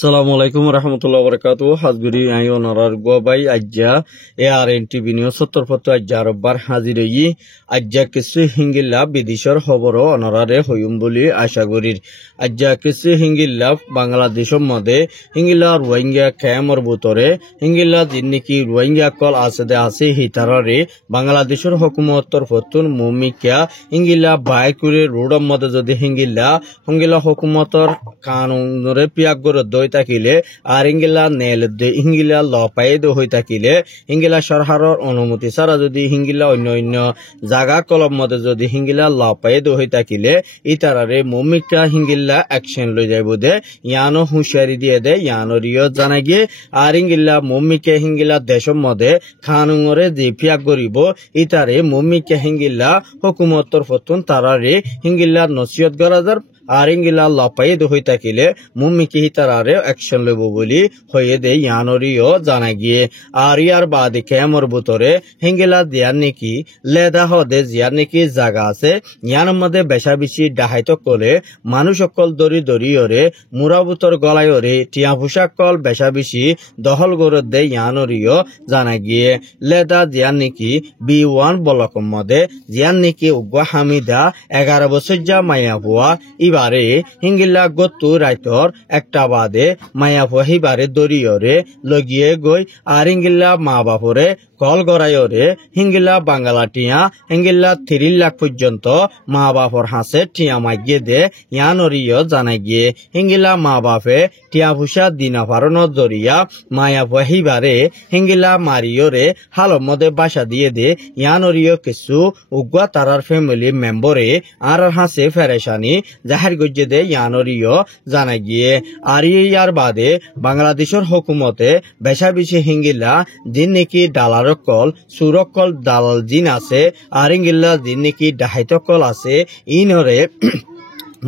Assalamualaikum warahmatullahi wabarakatuh. Hazguri ayo narar gobai ajja ARNTV News 70 ajjar bar hazirei ajja kisu hingilla bidishor hoboro onarare hoyum boli asha gorir ajja kisu hingilla Bangladeshor mode hingilla Rohingya camor butore hingilla jinniki Rohingya kol asade ase hitarare Bangladeshor hukumator fotun mumikya hingilla baikure rodom mode jodi hingilla hukumator kanunore piagoro থাকিলে আর ইংগিলা nail দে ইংগিলা লপাইদ হই থাকিলে ইংগিলা সরকারের অনুমতি ছাড়া যদি ইংগিলা অন্য জায়গা কলম মতে যদি ইংগিলা লপাইদ হই থাকিলে ইতারারে মুমিকা ইংগিলা অ্যাকশন লই যাইব দে ইয়ানো হুঁশিয়ারি দিয়ে দে ইয়ানো রিও জানাই গিয়ে আর ইংগিলা মুমিকে ইংগিলা দেশম মধ্যে খানুঙরে যে পিয়াগ করিব ইতারে মুমিকে ইংগিলা হুকুমতর ফতুন তারারে ইংগিলা নসিহত গরাজার আর ইংগিলা লপাইদ হই থাকিলে মুমিকে হিতারারে অ্যাকশন লইব বলি হয়ে দে ইয়ানরিও জানা গিয়ে আর ইয়ার বাদে কেমর বুতরে হিঙ্গিলা দিয়ার নাকি লেদা হদে জিয়ার নাকি জায়গা আছে ইয়ানোর মধ্যে বেশা বেশি ডাহাইত কলে মানুষ সকল দরি দরিয়রে মুরাবুতর গলায়রে টিয়া পোশাক কল বেশা বেশি দহল গরত দে ইয়ানরিও জানা গিয়ে লেদা জিয়ার নাকি B1 বলকম মধ্যে জিয়ার নাকি উগ্র হামিদা 11 বছর যা মায়া ভুয়া ইবারে হিঙ্গিলা গত্তু রাইতর একটা বাদে মায়া হিবারে দরিয়রে লগিয়ে গই আর হিঙ্গিলা মা বাপরে কল গড়াইরে হিঙ্গিলা বাঙ্গালা টিয়া হিঙ্গিলা 3 লাখ পর্যন্ত মা বাপর হাসে টিয়া মাগিয়ে দে ইয়ানরিও জানাই গিয়ে হিঙ্গিলা মা বাপে টিয়া ভুষা দিনা ফারণ জরিয়া মায়া হিবারে হিঙ্গিলা মারিয়রে হালর মধ্যে বাসা দিয়ে দে ইয়ানরিও কিছু উগ্রা তারার ফ্যামিলি মেম্বরে আর হাসে ফেরেশানি জাহির গজ্জে দে ইয়ানরিও জানাই গিয়ে আর ইয়ার বাদে বাংলাদেশের হুকুমতে বেশা বেশি হিঙ্গিলা দিন নাকি ডালার কল সুরকল দালাল জিন আছে আর ইংগিলা দিন নাকি ডাহাইতকল আছে ইনরে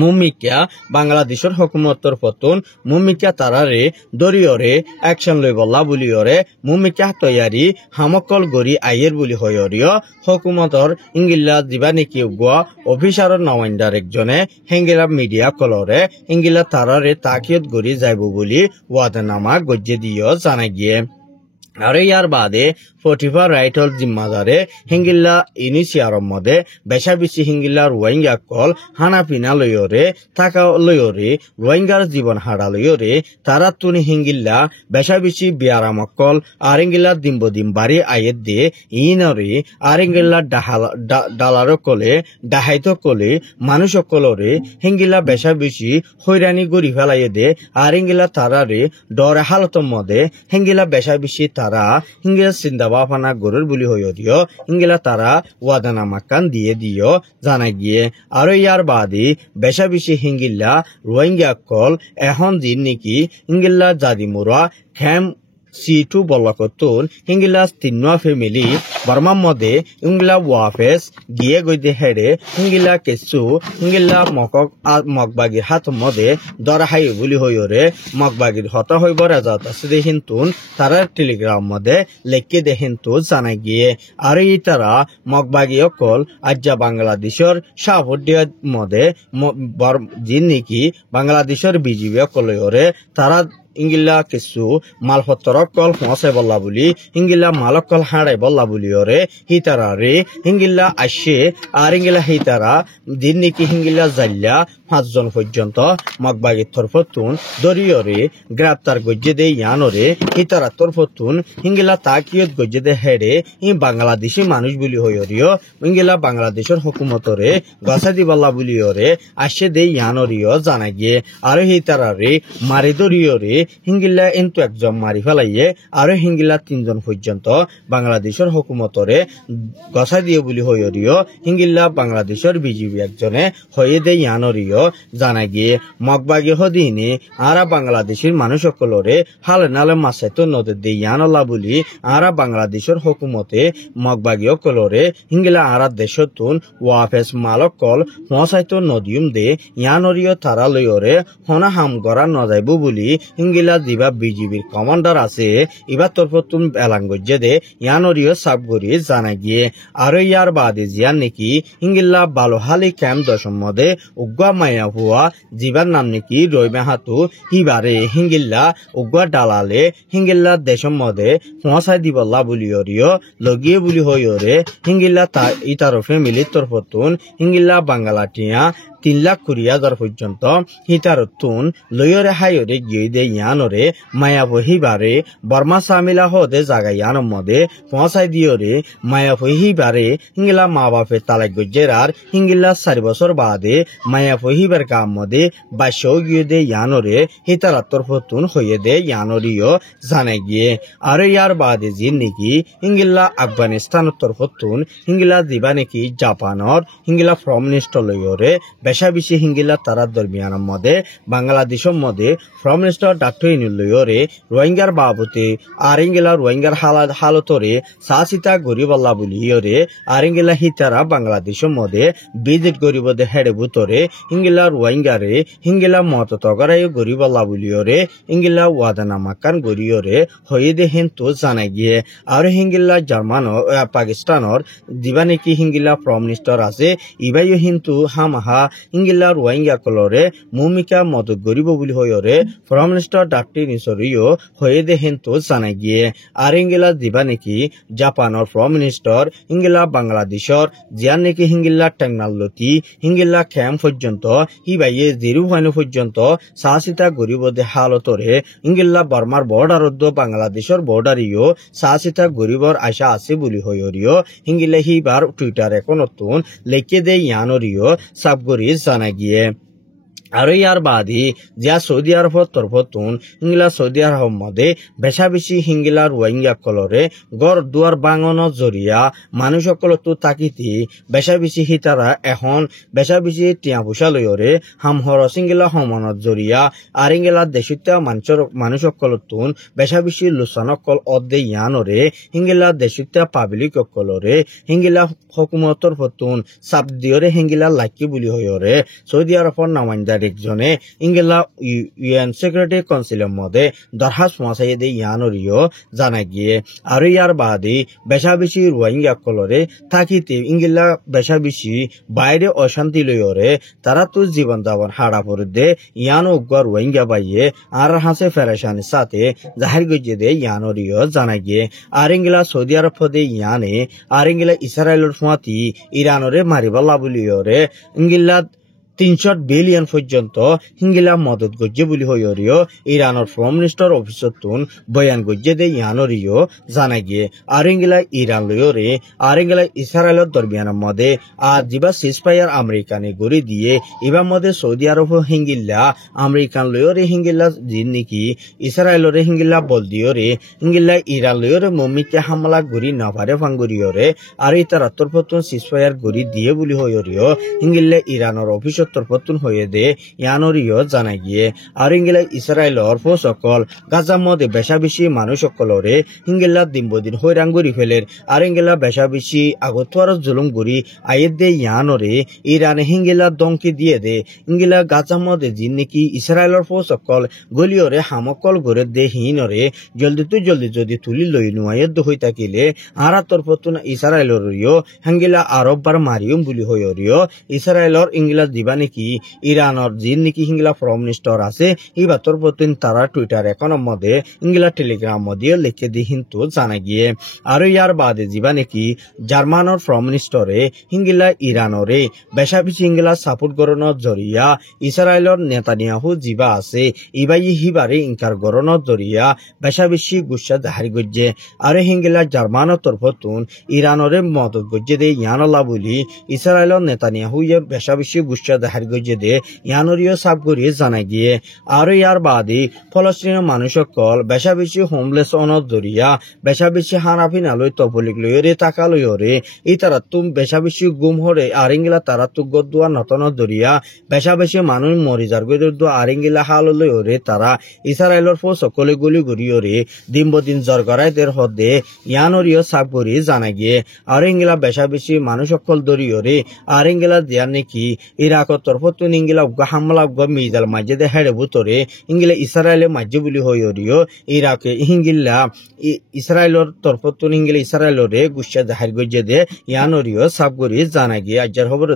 মুমিকা বাংলাদেশের হুকুমতর ফতুন মুমিকা তারারে দরিয়রে অ্যাকশন লই বল্লা বলিয়রে মুমিকা তৈয়ারি হামকল গরি আইয়ের বলি হয়রিয় হুকুমতর ইংগিলা দিবা নাকি উগ্র অফিসারের নমাইন্দার একজনে হেঙ্গিলা মিডিয়া কলরে ইংগিলা তারারে তাকিয়ত গরি যাইব বলি ওয়াদানামা গজ্জে দিও জানা গিয়ে আর ইয়ার বাদে 45 রাইটল জিম্মাদারে হিঙ্গিল্লা ইনিশিয়ারম মধ্যে বেশা বেশি হিঙ্গিল্লা রোহিঙ্গা কল হানা পিনা লইরে থাকা লইরে রোহিঙ্গার জীবন হারা লইরে তারা তুনি হিঙ্গিল্লা বেশা বেশি বিয়ারাম কল আর হিঙ্গিল্লা দিম বাড়ি আয়ের দিয়ে ইনরে আর হিঙ্গিল্লা ডালার কলে ডাহাইত কলে মানুষ কলরে হিঙ্গিল্লা বেশা বেশি হইরানি গড়ি ফেলাইয়ে দে আর হিঙ্গিল্লা তারারে ডরে হালতর মধ্যে হিঙ্গিল্লা বেশা বেশি তারা হিঙ্গিলা চিন্তা বাফানা গরুর বুলি হইয় দিও হিঙ্গিলা তারা ওয়াদানামা কান দিয়ে দিও জানা গিয়ে আর ইয়ার বাদে বেশা বেশি হিঙ্গিল্লা রোহিঙ্গা কল এখন দিন নাকি হিঙ্গিল্লা জাদিমুরা খেম C2 বলকতুন হিঙ্গিলা তিন্না ফ্যামিলি বর্মার মধ্যে ইংলা ওয়াফেস গিয়ে গইতে হেডে হিঙ্গিলা কেসু হিঙ্গিলা মগবাগির হাত মধ্যে দরাহাই বলি হইরে মগবাগির হতা হইব রাজাত আছে দেহিনতুন তারা টেলিগ্রাম মধ্যে লেখকে দেহিনতু জানাই গিয়ে আর এই তারা মগবাগি অকল আজ্জা বাংলাদেশের সাহদিয়ার মধ্যে জিন নাকি বাংলাদেশের বিজিবি অকল তারা ইংগিলা কিছু মালপত্র কল পৌঁছে বললা বলি ইংগিলা মালকল হাড়াই বললা বলি ওরে হিতারা রে হিঙ্গিলা আসে আর ইংগিলা হিতারা দিন নাকি হিঙ্গিলা জাল্লা 5 জন পর্যন্ত মগবাগির তরফতুন দরিয়রে গ্রেপ্তার গজ্জে দে ইয়ানরে হিতারা তরফতুন হিঙ্গিলা তাকিয়ত গজ্জে দে হেডে ই বাংলাদেশি মানুষ বলি হইরিও ইংগিলা বাংলাদেশের হুকুমতরে গসা দি বললা বলি ওরে আসে দে ইয়ানরিও জানা গিয়ে আর হিতারা রে মারি দরিয়রে হিঙ্গিলা এন্তু একজন মারি ফেলাইয়ে আর হিঙ্গিলা 3 জন পর্যন্ত বাংলাদেশের হুকুমতরে গসা দিয়ে বলি হইরিও হিঙ্গিলা বাংলাদেশের বিজিবি একজনে হয়ে দে ইয়ানরিও জানা গিয়ে মগবাগি হদিনে আরা বাংলাদেশের মানুষ সকলরে হালে নালে মাসাইতো নদে দে ইয়ানলা বলি আরা বাংলাদেশের হুকুমতে মগবাগি সকলরে হিঙ্গিলা আরা দেশতুন ওয়াফেস মালকল মসাইতো নদিউম দে ইয়ানরিও তারা লইরে হনা হাম গড়া নজাইব বলি ইংগিলা দিবা বিজিবির কমান্ডার আছে ইবার তরফতুন এলাঙ্গজ্জে দে ইয়ানরিও সাবগরি জানা গিয়ে আরো ইয়ার বাদে জিয়ান নাকি ইংগিল্লা বালোহালি ক্যাম্প দশমদে উগ্গা মায়া হুয়া জিবার নাম নাকি রইমে হাতু হিবারে হিঙ্গিল্লা উগ্গা ডালালে হিঙ্গিল্লা দেশম মদে পৌঁছাই দিবল্লা বুলিয়রিও লগিয়ে বুলি হইরে হিঙ্গিল্লা তা ইতারো ফ্যামিলির তরফতুন হিঙ্গিল্লা বাঙ্গালাটিয়া 3,20,000 পর্যন্ত হিতারতুন লয়রে হায়রে গিয়ে দে ইয়ানরে মায়াবহিবারে বর্মা সামিলা হদে জাগা ইয়ানম মদে পৌঁছাই দিয়রে মায়াবহিবারে হিঙ্গিলা মা বাপের তালাক গজ্জেরার হিঙ্গিল্লা 4 বছর বাদে মায়াবহিবার কাম মদে 22 গিয়ে দে ইয়ানরে হিতারাত্তর ফতুন হয়ে দে ইয়ানরিও জানে গিয়ে আর ইয়ার বাদে জিন নাকি হিঙ্গিল্লা আফগানিস্তানের তরফতুন হিঙ্গিলা দিবা নাকি জাপানর হিঙ্গিলা ফ্রম নিষ্ট লয়রে বেশা বেশি হিঙ্গিলা তারার দরমিয়ানের মধ্যে বাংলাদেশের মধ্যে ফ্রম মিনিস্টার ডাক্তার ইনুলয়রে রোহিঙ্গার বাবতে আর ইঙ্গিলা রোহিঙ্গার হালতরে সাসিতা গরিবল্লা বলিয়রে আর ইঙ্গিলা হিতারা বাংলাদেশের মধ্যে ভিজিট গরিবদে হেডে ভুতরে ইঙ্গিলা রোহিঙ্গারে হিঙ্গিলা মত তগরাই গরিবল্লা বলিয়রে ইঙ্গিলা ওয়াদানামাকান গরিয়রে হয়ে দে হেন্তু জানাই গিয়ে আর হিঙ্গিলা জার্মান পাকিস্তানর দিবা নাকি হিঙ্গিলা ফ্রম মিনিস্টার আছে ইবাইও হিন্তু হামাহা ইঙ্গিলা রোহিঙ্গা কলরে ভূমিকা মদত গরিব বুলি হয়রে ফ্রম মিনিস্টার ডাক্তার নিসরিও হয়ে দে হেন্তু জানাই গিয়ে আর ইঙ্গিলা দিবা নাকি জাপানর ফ্রম মিনিস্টার ইঙ্গিলা বাংলাদেশর জিয়ান নাকি হিঙ্গিলা টেকনোলজি হিঙ্গিলা ক্যাম্প পর্যন্ত হিবাইয়ে জিরু হাইনো পর্যন্ত সাহসিতা গরিবদে হালতরে ইঙ্গিলা বর্মার বর্ডারদ্দ বাংলাদেশর বর্ডারিও সাহসিতা গরিবর আশা আছে বুলি হয়রিও হিঙ্গিলা হিবার টুইটার নতুন লেখে দে ইয়ানরিও সাবগরি জানা গিয়ে আর ইয়ার বাদে যা সৌদি আরবর তরফতুন ইংলা সৌদি আরব মধ্যে বেশা বেশি হিঙ্গিলা রোহিঙ্গা কলরে গড় দুয়ার বাঙন জরিয়া মানুষ সকলতো তাকিতি বেশা বেশি হিতারা এখন বেশা বেশি টিয়া পয়সা লয়রে হামহর সিঙ্গিলা সমানত জরিয়া আর ইঙ্গিলা দেশিতা মানুষ সকলতুন বেশা বেশি লোচনকল অদে ইয়ানরে হিঙ্গিলা দেশিতা পাবলিক কলরে হিঙ্গিলা হকুমতর ফতুন চাপ দিয়রে হিঙ্গিলা লাকি বুলি হয়রে সৌদি আরবর নামাইন্দা একজনে ইংগেলা ইউএন সিকিউরিটি কাউন্সিলের মধ্যে দরখাস্ত পৌঁছাই দিয়ে ইয়ানরিও জানা গিয়ে আর ইয়ার বাদে বেশা বেশি রোহিঙ্গা কলরে থাকিতে ইংগেলা বেশা বেশি বাইরে অশান্তি লইরে তারা তো জীবন যাপন হারা পড়ে দে ইয়ান উগ্র রোহিঙ্গা বাইয়ে আর হাসে ফেরেশানির সাথে জাহির গজে দে ইয়ানরিও জানা গিয়ে আর ইংগেলা সৌদি আরব দে ইয়ানে আর ইংগেলা ইসরায়েলের ফুয়াতি ইরানরে মারিবাল্লা বলিয়রে ইংগেলা 300 বিলিয়ন পর্যন্ত হিঙ্গিলা মদত গজ্জে বুলি হইরিও ইরানের ফ্রম মিনিস্টার অফিসতুন বয়ান গজ্জে দে ইয়ানরিও জানা গিয়ে আর ইঙ্গিলা ইরান লয়রে আর ইঙ্গিলা ইসরায়েলের দরমিয়ানের মধ্যে আর জিবা সিজফায়ার আমেরিকানে গড়ি দিয়ে ইবার মধ্যে সৌদি আরব হিঙ্গিল্লা আমেরিকান লয়রে হিঙ্গিল্লা জিন নাকি ইসরায়েলরে হিঙ্গিল্লা বল দিয়রে হিঙ্গিল্লা ইরান লয়রে মমিকে হামলা গড়ি নাভারে ফাঙ্গুরিয়রে আর ইতার তরফতুন সিজফায়ার গড়ি দিয়ে বুলি হইরিও হিঙ্গিল্লা ইরানের অফিস তরফতুন হয়ে দে ইয়ানরিও জানা গিয়ে আর ইঙ্গিলা ইসরায়েলর সকল গাজার মধ্যে বেশা বেশি মানুষ সকলরে হিঙ্গিলা দিনবদিন হইরাং গড়ি ফেলের আর ইঙ্গিলা বেশা বেশি আগতোয়ার জুলুম গড়ি আয়ের দে ইয়ানরে ইরানে হিঙ্গিলা দমকি দিয়ে দে ইঙ্গিলা গাজার মধ্যে জিন নাকি ইসরায়েলর সকল গলিয়রে হামকল গড়ে দে হিনরে জলদি যদি তুলি লই নুয়াইয়ের হই থাকিলে আর তরফতুন ইসরায়েলরিও হিঙ্গিলা আরববার মারিয়ম বুলি হইরিও ইসরায়েলর ইঙ্গিলা দিবা নাকি ইরানের জিন নাকি হিঙ্গিলা ফ্রম মিনিস্টার আছে ইবার তরফতুন তারা টুইটার একানোর মধ্যে ইঙ্গিলা টেলিগ্রাম মধ্যে লিখে দি কিন্তু জানা গিয়ে আর ইয়ার বাদে জিবা নাকি জার্মানের ফ্রম মিনিস্টারে হিঙ্গিলা ইরানরে বেশা বেশি হিঙ্গিলা সাপোর্ট গরণর জরিয়া ইসরায়েলর নেতানিয়াহু জিবা আছে ইবাই হিবারে ইনকার গরণর জরিয়া বেশা বেশি গুসা জাহারি গজ্জে আর হিঙ্গিলা জার্মানের তরফতুন ইরানরে মদত গজ্জে দে ইয়ানলা বলি ইসরায়েলর নেতানিয়াহু বেশা বেশি গুসা জাহারি গজ্জে দে ইয়ানরিও সাপ করিয়ে জানা গিয়ে আর ইয়ার বাদে ফলস্তিনের মানুষ সকল বেশা বেশি হোমলেস অনর জরিয়া বেশা বেশি হানাফি নালই তপলিক লইরে টাকা লইরে এই তারা তুম বেশা বেশি গুম হরে আর ইংলা তারা তু গদুয়া নতন দরিয়া বেশা বেশি মানুষ মরি যার গদু আর ইংলা হাল লইরে তারা ইসরায়েলর ফো সকলে গুলি গড়িয়রে দিনবদিন জ্বর গড়াইদের হদে ইয়ানরিও সাপ করিয়ে জানা গিয়ে আর ইংলা বেশা বেশি মানুষ সকল দরিয়রে আর ইংলা দিয়ার নাকি ইরাক ইরাকর তরফতুন ইঙ্গিলা উগ্গা হামলা উগ্গা মিজাল মাঝে দে হেড়ে বুতরে ইঙ্গিলা ইসরায়েলে মাঝে বুলি হইরিও ইরাকে ইঙ্গিলা ইসরায়েলর তরফতুন ইঙ্গিলা ইসরায়েলরে গুচ্ছা জাহির গজ্জে দে ইয়ানরিও সাবগরি জানা গিয়ে আজ্জার খবর